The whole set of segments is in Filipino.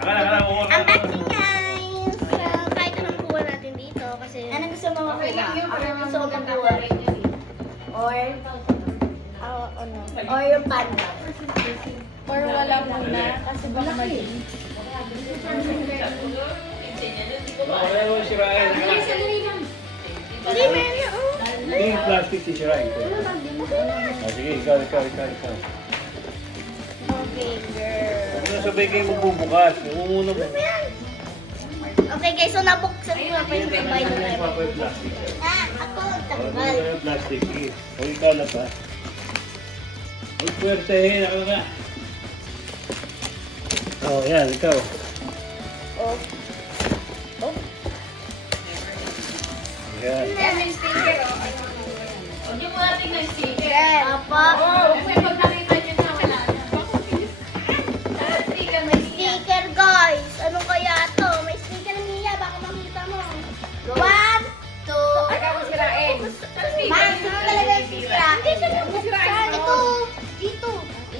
Unboxing guys! So, kahit anong kuha natin dito kasi... Anong gusto mo makuha? Anong gusto mo makuha? Or, Ano? or yung panda? Or wala muna kasi baka mag-eat. Hindi, meron. Hindi yung plastic sisirain ko. Sige, ikaw. Okay, girl. Ano sabay kayo magbubukas? Umuna mo. Okay guys, so nabuksan ko na pa yung sabay ng Ano pa level. yung plastic? Ako, Ano tanggal. yung plastic? Sige. O ikaw na pa. Huwag pwersahin. Ako na. Oh, yan. Ikaw. Oh. Oh. Yan. Yan yung sticker, oh. Huwag niyo muna tingnan yung sticker. Yan. Apa. Kung pag nakita niyo na wala na. Sticker, may sticker. Sticker guys. Ano kaya to? May sticker ng Mia. Baka makita mo. 1, 2. Huwag ako sirain. Ma'am, ito talaga yung sira. Hindi siya nabuksan. Ito. Dito.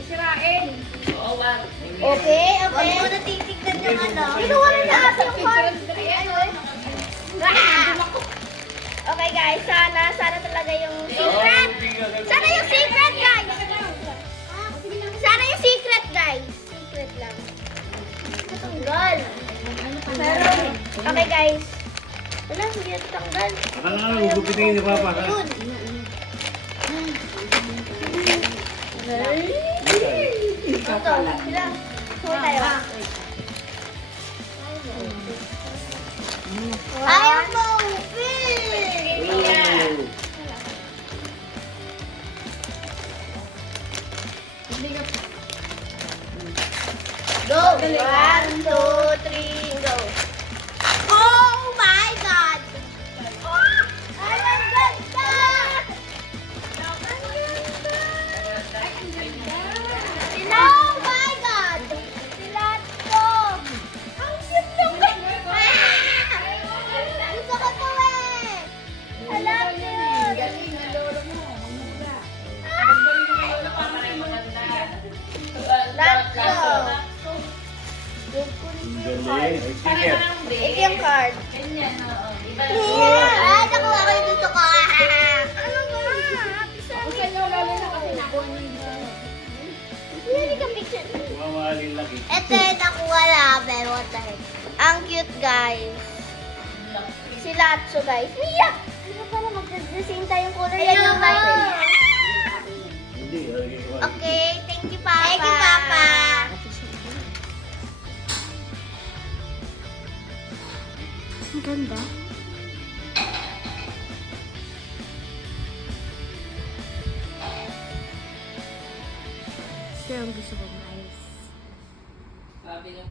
Sirain. Oo, wag. Okay. Huwag mo na titignan yung ano. Kinuha na na ate yung card. Okay guys, sana talaga yung secret. Sana yung secret guys. Sana yung secret guys. Secret lang. Natanggal. Pero, okay guys. Wala, hindi natanggal. Ako na nga. Gugupitin ni Papa. Ha? Yun. Ito, sila. Sumo tayo. Ayaw mo, Phil! Oh. Go! 1, 2, 3, go! Oh my God! Ay, ang ganda! Oh my God! Silat ko! Ang cute lang Gusto ko to eh! I love you! Galing ang lolo mo. Lato! Ganda eh. Ay, sticker. Ito yung card. Ganyan, oo. Iba Ay, nakuha ko yung gusto ko. Ano ba? Happy sa Kasi nyo, lalo na kasi nakuha niyo yung Hindi ka picture. Mamahalin laki. Ito yung nakuha namin. What the heck? Ang cute, guys. Si Latso, guys. Mia! Ano pala? Mag-design tayong color. Yan yung natin. Hindi. Okay, thank you, Papa. Thank you, Papa. Ang ganda. Ito yung gusto ko, guys. Sabi ng